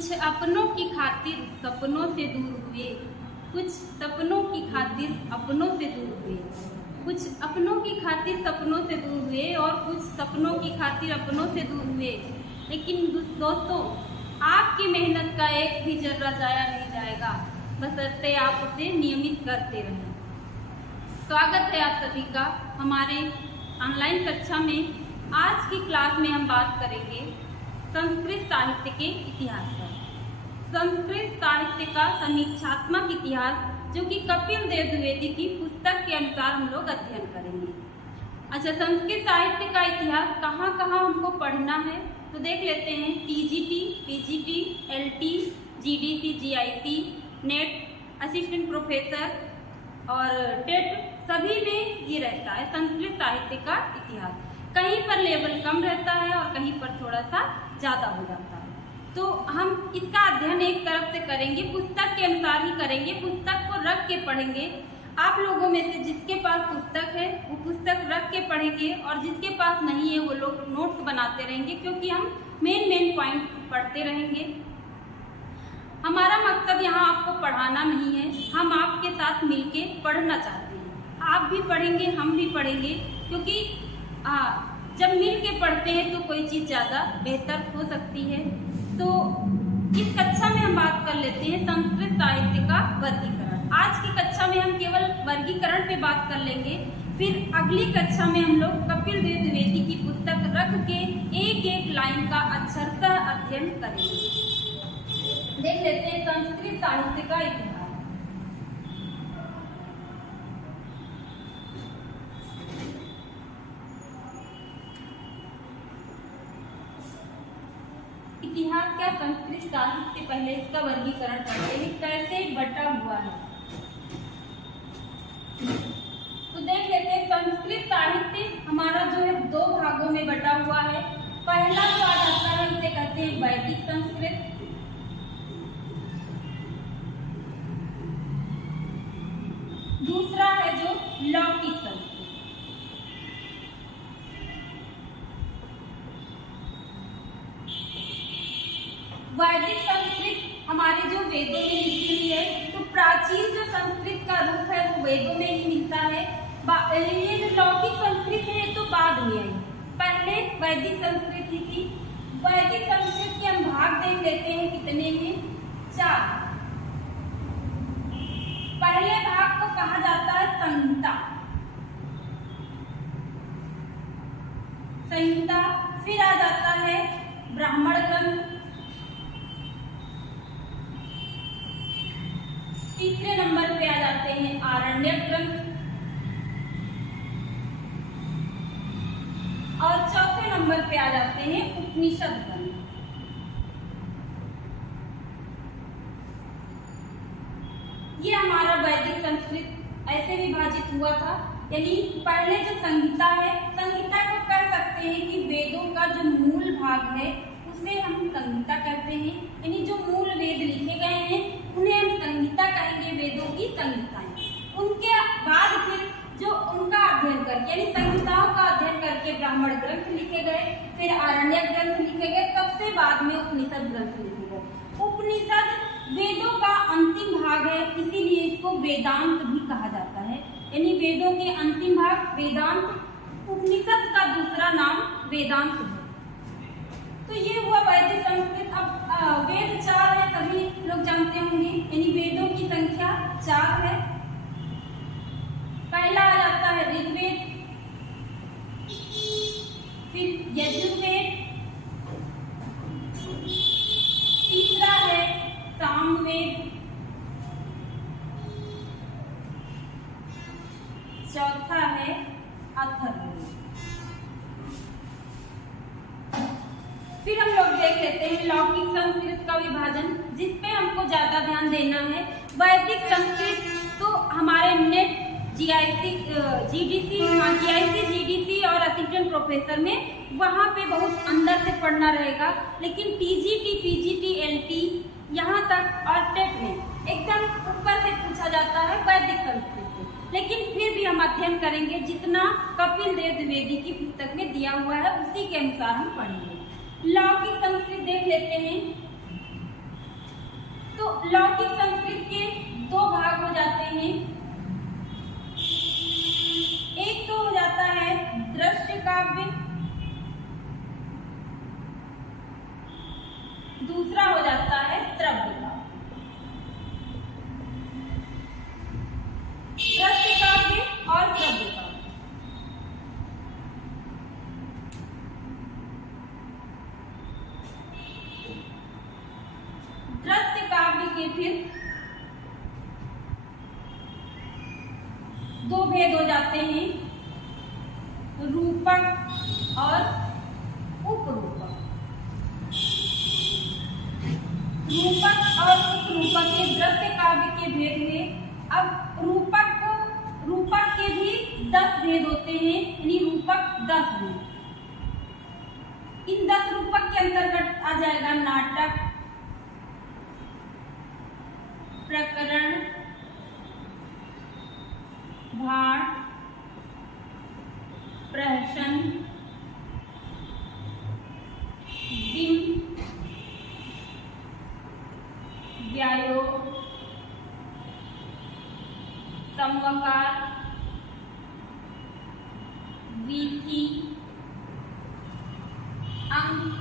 कुछ अपनों की खातिर सपनों से दूर हुए, कुछ सपनों की खातिर अपनों से दूर हुए, कुछ अपनों की खातिर सपनों से दूर हुए और कुछ सपनों की खातिर अपनों से दूर हुए। लेकिन दोस्तों, आपकी मेहनत का एक भी जर्रा जाया नहीं जाएगा, बशर्ते आप उसे नियमित करते रहें। स्वागत है आप सभी का हमारे ऑनलाइन कक्षा में। आज की क्लास में हम बात करेंगे संस्कृत साहित्य के इतिहास पर। संस्कृत साहित्य का समीक्षात्मक इतिहास, जो कि कपिल देव द्विवेदी की पुस्तक के अनुसार हम लोग अध्ययन करेंगे। अच्छा, संस्कृत साहित्य का इतिहास कहाँ कहाँ हमको पढ़ना है तो देख लेते हैं। TGT, PGT, LT, GDC, GIC, net, assistant professor और टेट, सभी में ये रहता है संस्कृत साहित्य का इतिहास। कहीं पर लेवल कम रहता है और कहीं पर थोड़ा सा ज़्यादा हो जाता है। तो हम इसका अध्ययन एक तरफ से करेंगे, पुस्तक के अनुसार ही करेंगे, पुस्तक को रख के पढ़ेंगे। आप लोगों में से जिसके पास पुस्तक है वो पुस्तक रख के पढ़ेंगे और जिसके पास नहीं है वो लोग नोट्स बनाते रहेंगे, क्योंकि हम मेन पॉइंट पढ़ते रहेंगे। हमारा मकसद यहाँ आपको पढ़ाना नहीं है, हम आपके साथ मिलके पढ़ना चाहते हैं। आप भी पढ़ेंगे, हम भी पढ़ेंगे, क्योंकि जब मिल के पढ़ते हैं तो कोई चीज़ ज़्यादा बेहतर हो सकती है। तो इस कक्षा में हम बात कर लेते हैं संस्कृत साहित्य का वर्गीकरण। आज की कक्षा में हम केवल वर्गीकरण पे बात कर लेंगे, फिर अगली कक्षा में हम लोग कपिल देव द्विवेदी की पुस्तक रख के एक एक लाइन का अक्षरशः अध्ययन करेंगे। देख लेते हैं संस्कृत साहित्य का इतिहास। इतिहास क्या, संस्कृत साहित्य, पहले इसका वर्गीकरण करते हैं कैसे बटा हुआ है। तो देख लेते हैं संस्कृत साहित्य हमारा जो है दो भागों में बटा हुआ है। पहला जो आ जाता है इसे कहते हैं वैदिक संस्कृत, दूसरा है जो लौकिक संस्कृत। वैदिक संस्कृत हमारे जो वेदों में लिखी हुई है, तो प्राचीन जो संस्कृत का रूप है वो वेदों में ही मिलता है। ये जो लौकिक संस्कृत है तो बाद में आई, पहले वैदिक संस्कृत ही थी। वैदिक संस्कृत के हम भाग देख लेते हैं, कितने हैं? 4। पहले भाग को कहा जाता है संहिता, संहिता। फिर आ जाता है ब्राह्मण ग्रंथ, तीसरे नंबर पे आ जाते हैं आरण्यक ग्रंथ और चौथे नंबर पे आ जाते हैं उपनिषद ग्रंथ। ये हमारा वैदिक संस्कृत ऐसे विभाजित हुआ था। यानी पहले जो संहिता है, संहिता को कह सकते हैं कि वेदों का जो मूल भाग है उसे हम संहिता कहते हैं। यानी जो मूल वेद लिखे गए हैं उन्हें हम संहिता कहेंगे, वेदों की संहिताएं। उनके बाद फिर जो उनका अध्ययन करके, यानी संहिताओं का अध्ययन करके ब्राह्मण ग्रंथ लिखे गए, फिर आरण्यक ग्रंथ लिखे गए, सबसे बाद में उपनिषद ग्रंथ लिखे गए। उपनिषद वेदों का अंतिम भाग है, इसीलिए इसको वेदांत भी कहा जाता है। यानी वेदों के अंतिम भाग वेदांत। उपनिषद का दूसरा नाम वेदांत है। तो ये हुआ वैदिक संस्कृत। अब वेद 4 है, सभी लोग जानते होंगे, यानी वेदों की संख्या 4 है। पहला आ जाता है ऋग्वेद, फिर यजुर्वेद, तीसरा है सामवेद, चौथा है अथर्ववेद। फिर हम लोग देख लेते हैं लौकिक संस्कृत का विभाजन, जिसपे हमको ज्यादा ध्यान देना है। वैदिक संस्कृत तो हमारे नेट, जीआईसी, जीडीसी और असिस्टेंट प्रोफेसर में वहाँ पे बहुत अंदर से पढ़ना रहेगा। लेकिन टीजीटी, पीजीटी, एलटी यहाँ तक और टेट में एकदम ऊपर से पूछा जाता है वैदिक संस्कृत से। लेकिन फिर भी हम अध्ययन करेंगे जितना कपिल देव द्विवेदी की पुस्तक में दिया हुआ है उसी के अनुसार हम पढ़ेंगे। लौकिक संस्कृत देख लेते हैं। लौकिक संस्कृत के दो भाग हो जाते हैं। एक तो हो जाता है दृश्य काव्य, दूसरा हो जाता है श्रव्य काव्य। दृश्य काव्य और श्रव्य काव्य। दृश्य काव्य के फिर दो भेद हो जाते हैं, रूपक और उपरूपक। रूपक और उपरूपक के दृश्य काव्य के भेद में अब रूपक के भी 10 भेद होते हैं, यानी रूपक 10 हैं। इन 10 रूपक के अंतर्गत आ जाएगा नाटक, प्रकरण, भाण, प्रहसन, बिंब, व्यायोग, समवकार, वीथी, अंक,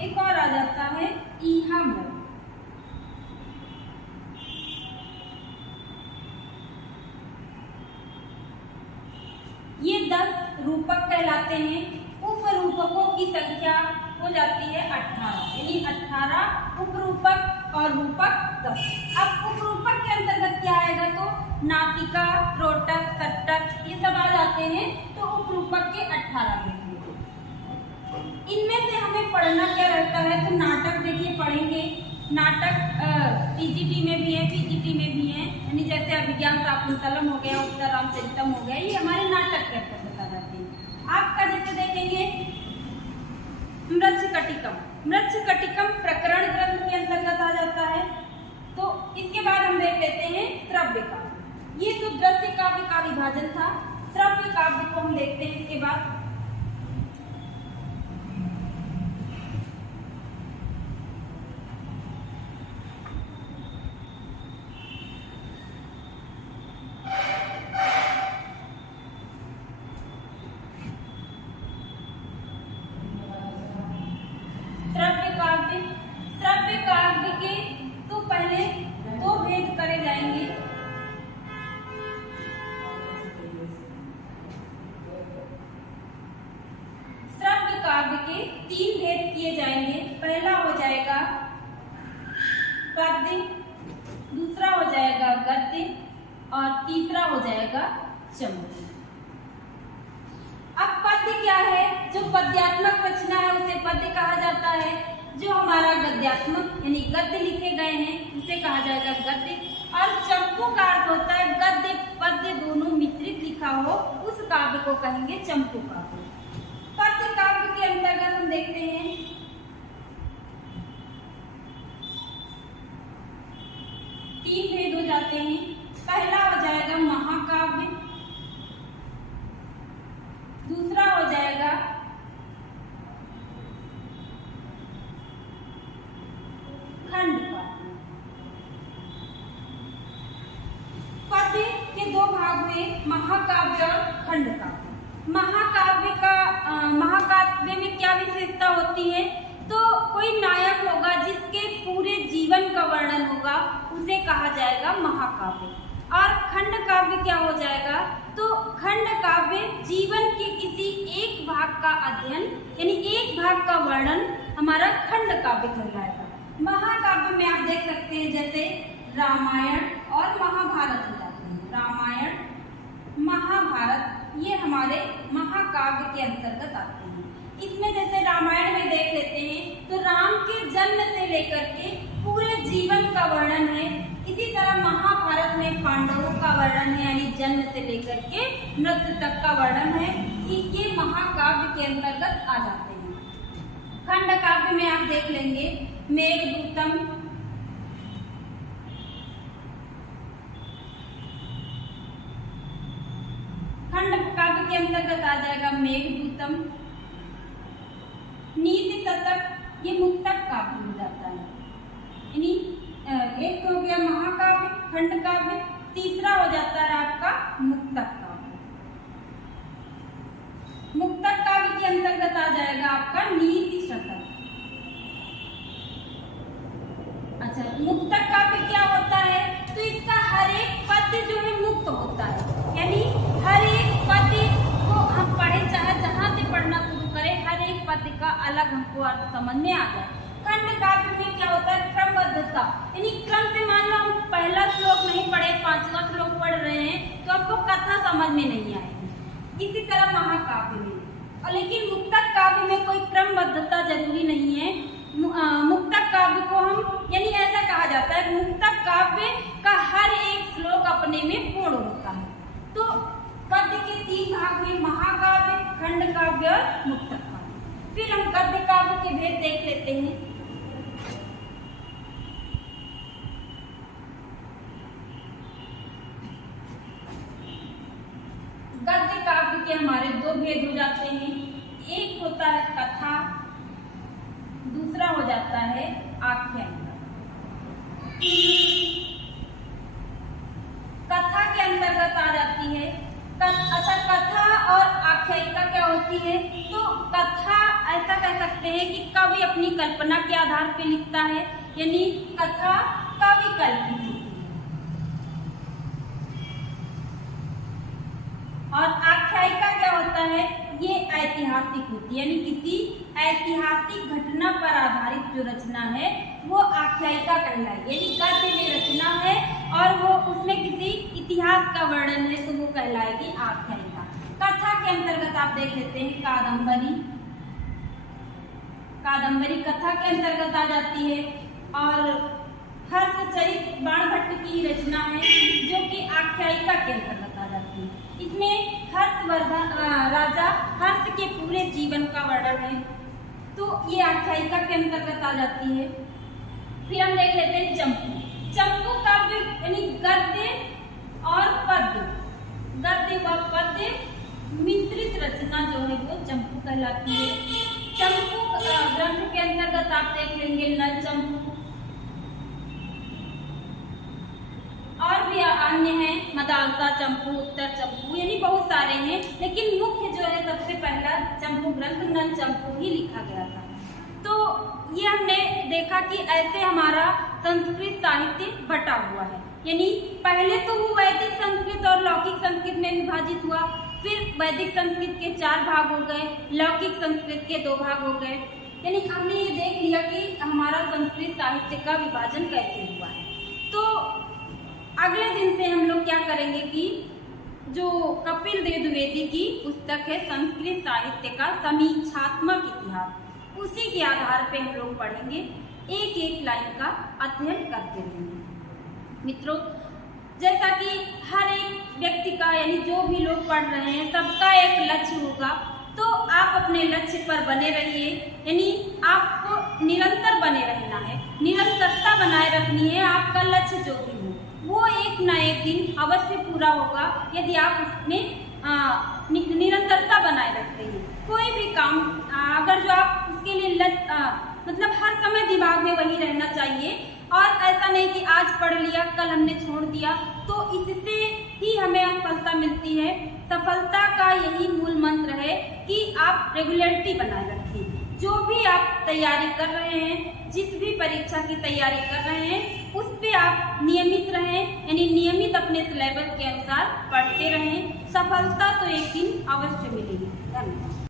एक और आ जाता है ईहामृत। ये 10 रूपक कहलाते हैं। उपरूपकों की संख्या हो जाती है 18, यानी 18 उपरूपक और रूपक 10। अब उपरूपक के अंतर्गत क्या आएगा, तो नाटिका, त्रोटक, सट्टक ये सब आ जाते हैं। तो उपरूपक के 18 भेद। इनमें से हमें पढ़ना क्या रहता है, तो नाटक देखिए पढ़ेंगे। नाटक टीजीटी में भी है, पीजीटी में भी है, यानी जैसे अभिज्ञान शाकुंतलम हो गया, उत्तर रामचरितम हो गया, ये हमारे नाटक के अंतर्गत आ जाते हैं। आपका जैसे देखेंगे मृच्छकटिकम, मृच्छकटिकम प्रकरण ग्रंथ के अंतर्गत आ जाता है। तो इसके बाद हम देख लेते हैं श्रव्य काव्य। ये तो दृश्य काव्य का विभाजन था। श्रव्य काव्य को हम देखते हैं इसके बाद। श्रव्य काव्य के तो पहले दो भेद करे जाएंगे। श्रव्य काव्य के 3 भेद किए जाएंगे। पहला हो जाएगा पद्य, दूसरा हो जाएगा गद्य और तीसरा हो जाएगा चंपू। अब पद्य क्या है, जो पद्यात्मक रचना है उसे पद्य कहा जाता है। जो हमारा गद्यात्मक यानी गद्य लिखे गए हैं उसे कहा जाएगा गद्य। और चंपू का अर्थ होता है गद्य पद्य दोनों मिश्रित लिखा हो, उस काव्य को कहेंगे चंपू काव्य। पद्य काव्य के अंतर्गत हम देखते हैं 3 भेद हो जाते हैं। पहला हो जाएगा महाकाव्य, दूसरा हो जाएगा खंड काव्य। पद्य के 2 भाग हुए, महाकाव्य और खंड काव्य। महाकाव्य में क्या विशेषता होती है, तो कोई नायक होगा जिसके पूरे जीवन का वर्णन होगा, उसे कहा जाएगा महाकाव्य। और खंड काव्य क्या हो जाएगा, तो खंड काव्य जीवन के किसी एक भाग का अध्ययन यानी एक भाग का वर्णन हमारा खंड काव्य कहलाएगा। महाकाव्य में आप देख सकते हैं जैसे रामायण और महाभारत हो जाते हैं। रामायण, महाभारत ये हमारे महाकाव्य के अंतर्गत आते हैं। इसमें जैसे रामायण में देख लेते हैं तो राम के जन्म से लेकर के पूरे जीवन का वर्णन है। इसी तरह महाभारत में पांडवों का वर्णन है, यानी जन्म से लेकर के मृत्यु तक का वर्णन है। ये महाकाव्य के अंतर्गत आ जाते हैं। खंड काव्य में आप देख लेंगे मेघदूतम, खंड काव्य के अंतर्गत आ जाएगा मेघदूतम। नीति शतक ये मुक्तक काव्य हो जाता है, यानी खंड काव्य। तीसरा हो जाता है आपका मुक्तक काव्य। मुक्तक काव्य के अंतर्गत आ जाएगा आपका नीति शतक। अच्छा, मुक्तक काव्य क्या होता है? तो इसका हर एक पद्य जो है मुक्त होता है, यानी हर एक पद्य को हम पढ़े, चाहे जहां से पढ़ना शुरू करें, हर एक पद्य का अलग हमको अर्थ समझ में आ जाए। खंड काव्य में क्या होता है? क्रमबद्धता, यानी क्रम से मान लो हम पहला श्लोक नहीं पढ़े, 5वां श्लोक पढ़ रहे हैं तो आपको कथा समझ में नहीं आएगी। इसी तरह महाकाव्य में, लेकिन मुक्तक काव्य में कोई क्रमबद्धता जरूरी नहीं है। मुक्तक काव्य को हम, यानी ऐसा कहा जाता है मुक्तक काव्य का हर एक श्लोक अपने में पूर्ण होता है। तो गद्य के 3 भाग हुए, महाकाव्य, खंड काव्य और मुक्तक काव्य। फिर हम गद्य काव्य के भेद देख लेते हैं। गद्य काव्य के हमारे 2 भेद हो जाते हैं। एक होता है कथा, दूसरा हो जाता है आख्यायिका। कथा के अंतर्गत आ जाती है। अच्छा, कथा और आख्यायिका क्या होती है? तो कथा ऐसा कह सकते हैं कि कवि अपनी कल्पना के आधार पर लिखता है, यानी कथा कवि कल्पित होती है। और आख्यायिका क्या होता है? ये ऐतिहासिक होती है, यानी किसी ऐतिहासिक घटना पर आधारित जो रचना है वो आख्यायिका कहलाएगी। यानी गद्य में रचना है और वो उसमें किसी इतिहास का वर्णन है तो वो कहलाएगी आख्यायिका। कथा के अंतर्गत आप देख लेते हैं कादम्बरी। कादम्बरी कथा के अंतर्गत आ जाती है। और हर्षचरित बाणभट्ट की रचना है जो कि आख्यायिका के अंतर्गत आ जाती है। इसमें हर्षवर्धन राजा हर्ष के पूरे जीवन का वर्णन है, तो ये आख्यायिका के अंतर्गत आ जाती है। फिर हम देख लेते हैं चंपू। चंपू काव्य यानी गद्य और पद्य, गद्य व पद्य मिश्रित रचना जो है वो चंपू कहलाती है। चंपू ग्रंथ के अंतर्गत आप देख लेंगे नल चंपू, और भी अन्य हैं, मदालसा चंपू, उत्तर चंपू, यानी बहुत सारे हैं, लेकिन मुख्य जो है सबसे पहला चंपू ग्रंथ नल चंपू ही लिखा गया था। तो ये हमने देखा कि ऐसे हमारा संस्कृत साहित्य बटा हुआ है, यानी पहले तो वो वैदिक संस्कृत और लौकिक संस्कृत में विभाजित हुआ, फिर वैदिक संस्कृत के 4 भाग हो गए, लौकिक संस्कृत के 2 भाग हो गए। यानी हमने ये देख लिया कि हमारा संस्कृत साहित्य का विभाजन कैसे हुआ है। तो अगले दिन से हम लोग क्या करेंगे कि जो कपिल देव द्विवेदी की पुस्तक है संस्कृत साहित्य का समीक्षात्मक इतिहास, उसी के आधार पे हम लोग पढ़ेंगे, एक एक लाइन का अध्ययन करते रहेंगे। मित्रों, जैसा कि हर एक व्यक्ति का, यानी जो भी लोग पढ़ रहे हैं सबका एक लक्ष्य होगा, तो आप अपने लक्ष्य पर बने रहिए, यानी आपको निरंतर बने रहना है, निरंतरता बनाए रखनी है। आपका लक्ष्य जो भी हो वो एक ना एक दिन अवश्य पूरा होगा यदि आप उसमें निरंतरता बनाए रखते हैं। कोई भी काम अगर जो आप उसके लिए मतलब हर समय दिमाग में वही रहना चाहिए, और ऐसा नहीं कि आज पढ़ लिया कल हमने छोड़ दिया, तो इससे ही हमें सफलता मिलती है। सफलता का यही मूल मंत्र है कि आप रेगुलरिटी बनाए रखें। जो भी आप तैयारी कर रहे हैं, जिस भी परीक्षा की तैयारी कर रहे हैं, उस पे आप नियमित रहें, यानी नियमित अपने सिलेबस के अनुसार पढ़ते रहें। सफलता तो एक दिन अवश्य मिलेगी। धन्यवाद।